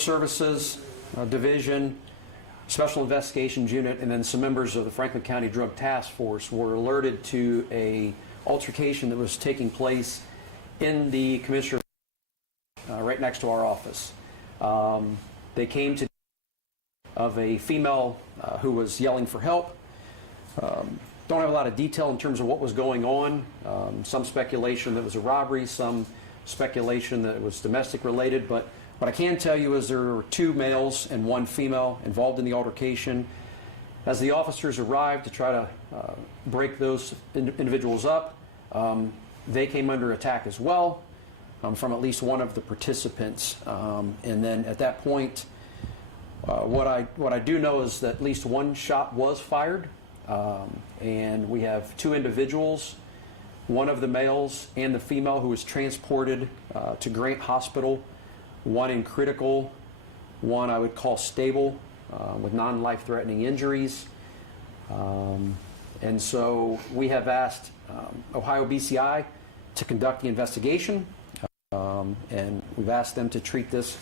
Services Division, Special Investigations Unit, and then some members of the Franklin County Drug Task Force were alerted to a altercation that was taking place in the Commissioner right next to our office. They came to of a female who was yelling for help. Don't have a lot of detail in terms of what was going on. Some speculation that it was a robbery, some speculation that it was domestic related, but what I can tell you is there were 2 males and 1 female involved in the altercation. As the officers arrived to try to break those individuals up, they came under attack as well from at least one of the participants. And then at that point, what I do know is that at least 1 shot was fired, and we have 2 individuals, one of the males and the female, who was transported to Grant Hospital. 1 in critical, 1 I would call stable, with non-life-threatening injuries. And so we have asked Ohio BCI to conduct the investigation, and we've asked them to treat this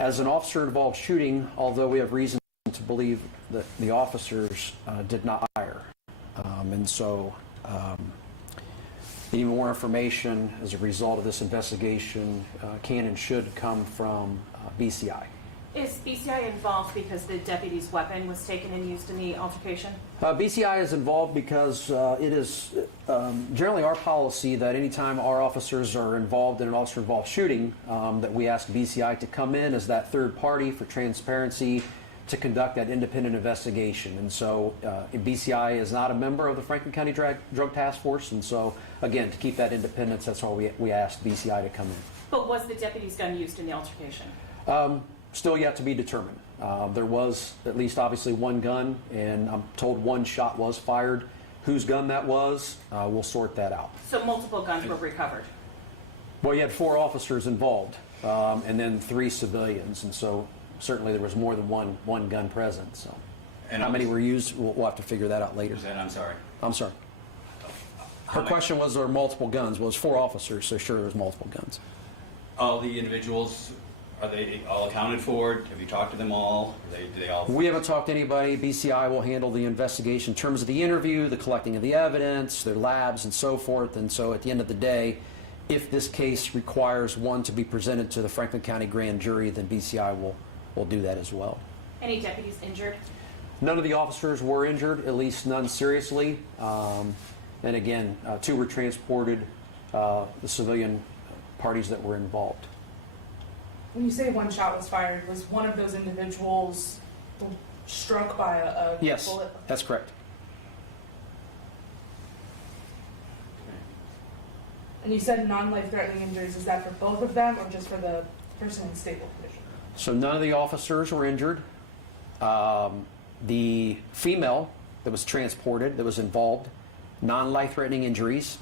as an officer-involved shooting, although we have reason to believe that the officers did not fire. And so even more information as a result of this investigation can and should come from BCI. Is BCI involved because the deputy's weapon was taken and used in the altercation? BCI is involved because it is generally our policy that anytime our officers are involved in an officer-involved shooting, that we ask BCI to come in as that third party for transparency to conduct that independent investigation. And so BCI is not a member of the Franklin County Drug Task Force, and so again, to keep that independence, that's why we asked BCI to come in. But was the deputy's gun used in the altercation? Still yet to be determined. There was at least obviously 1 gun, and I'm told 1 shot was fired. Whose gun that was, we'll sort that out. So multiple guns were recovered? Well, you had 4 officers involved, and then 3 civilians, and so certainly there was more than one gun present. So, and how many were used, we'll have to figure that out later. I'm sorry. I'm sorry. Her question was, there were multiple guns. Well, it was 4 officers, so sure, there was multiple guns. All the individuals, are they all accounted for? Have you talked to them all? Do they all? We haven't talked to anybody. BCI will handle the investigation in terms of the interview, the collecting of the evidence, their labs, and so forth. And so at the end of the day, if this case requires one to be presented to the Franklin County Grand Jury, then BCI will do that as well. Any deputies injured? None of the officers were injured, at least none seriously. And again, 2 were transported, the civilian parties that were involved. When you say 1 shot was fired, was one of those individuals struck by a yes, bullet? Yes, that's correct. And you said non-life-threatening injuries. Is that for both of them or just for the person in stable condition? So none of the officers were injured. The female that was transported, that was involved, non-life-threatening injuries.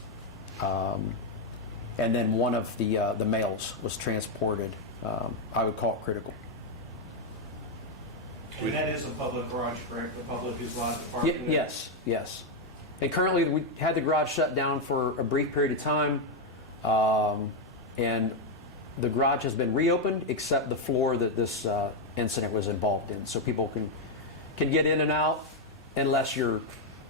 And then one of the males was transported. I would call it critical. And that is a public garage, correct? The public is allowed to park in there? Yes, yes. And currently we had the garage shut down for a brief period of time, and the garage has been reopened except the floor that this incident was involved in. So people can get in and out unless you're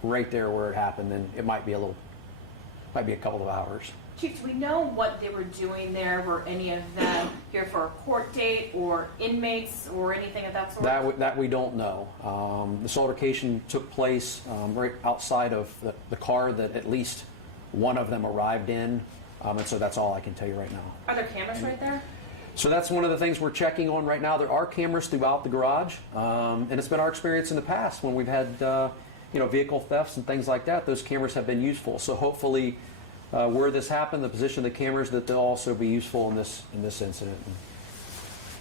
right there where it happened, then it might be a couple of hours. Chief, do we know what they were doing there? Were any of them here for a court date or inmates or anything of that sort? That we don't know. This altercation took place right outside of the car that at least one of them arrived in, and so that's all I can tell you right now. Are there cameras right there? So that's one of the things we're checking on right now. There are cameras throughout the garage, and it's been our experience in the past when we've had vehicle thefts and things like that. Those cameras have been useful. So hopefully, where this happened, the position of the cameras, that they'll also be useful in this incident and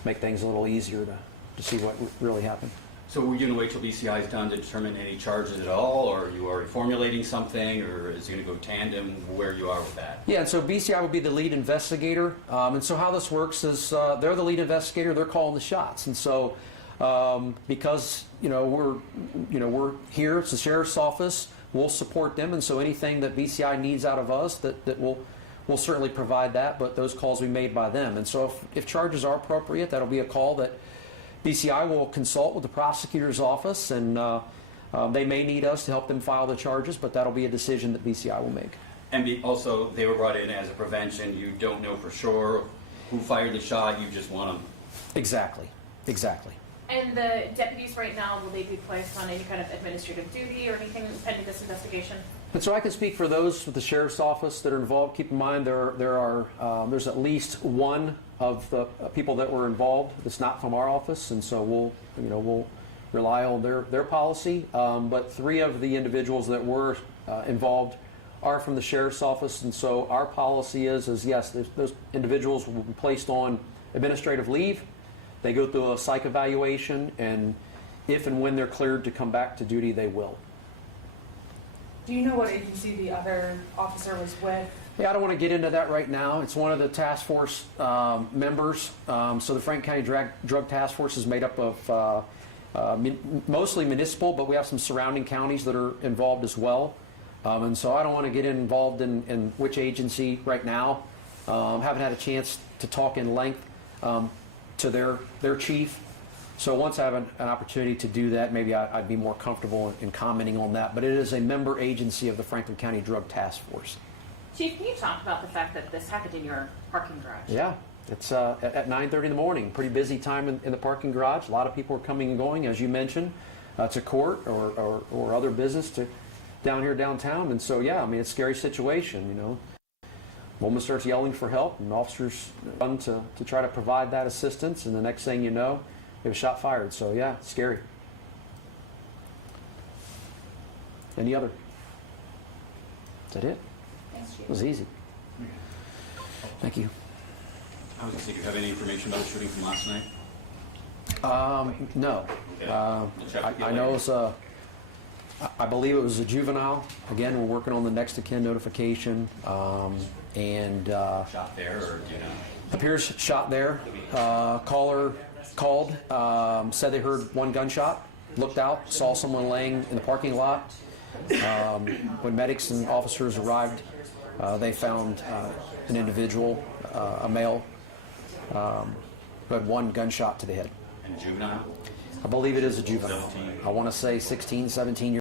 make things a little easier to see what really happened. So we're going to wait till BCI is done to determine any charges at all, or are you already formulating something, or is it going to go tandem where you are with that? Yeah, and so BCI would be the lead investigator, and so how this works is they're the lead investigator, they're calling the shots, and so because we're here, it's the sheriff's office, we'll support them, and so anything that BCI needs out of us, that we'll we'll certainly provide that, but those calls will be made by them. And so if charges are appropriate, that'll be a call that BCI will consult with the prosecutor's office, and they may need us to help them file the charges, but that'll be a decision that BCI will make. And also, they were brought in as a prevention. You don't know for sure who fired the shot. You just want them. Exactly. Exactly. And the deputies right now, will they be placed on any kind of administrative duty or anything pending this investigation? And so I can speak for those with the sheriff's office that are involved. Keep in mind there's at least one of the people that were involved that's not from our office, and so we'll rely on their policy. But 3 of the individuals that were involved are from the sheriff's office, and so our policy is yes, those individuals will be placed on administrative leave. They go through a psych evaluation, and if and when they're cleared to come back to duty, they will. Do you know what agency the other officer was with? Yeah, I don't want to get into that right now. It's one of the task force members. So the Franklin County Drug Task Force is made up of mostly municipal, but we have some surrounding counties that are involved as well. And so I don't want to get involved in which agency right now. Haven't had a chance to talk in length to their chief. So once I have an opportunity to do that, maybe I'd be more comfortable in commenting on that. But it is a member agency of the Franklin County Drug Task Force. Chief, can you talk about the fact that this happened in your parking garage? Yeah, it's at 9:30 in the morning. Pretty busy time in the parking garage. A lot of people are coming and going, as you mentioned, to court or other business down here downtown. And so, yeah, I mean, it's a scary situation, you know. Woman starts yelling for help, and officers run to try to provide that assistance, and the next thing you know, you have a shot fired. So, yeah, it's scary. Any other? Is that it? Thanks, Chief. It was easy. Thank you. I was going to say, do you have any information about the shooting from last night? No. Okay. We'll check with you I know later. it's I believe it was a juvenile. Again, we're working on the next of kin notification. And Shot there, or do you know? appears shot there. Caller called, said they heard one gunshot, looked out, saw someone laying in the parking lot. When medics and officers arrived, they found an individual, a male, who had one gunshot to the head. And juvenile? I believe it is a juvenile. 17. I want to say 16, 17 years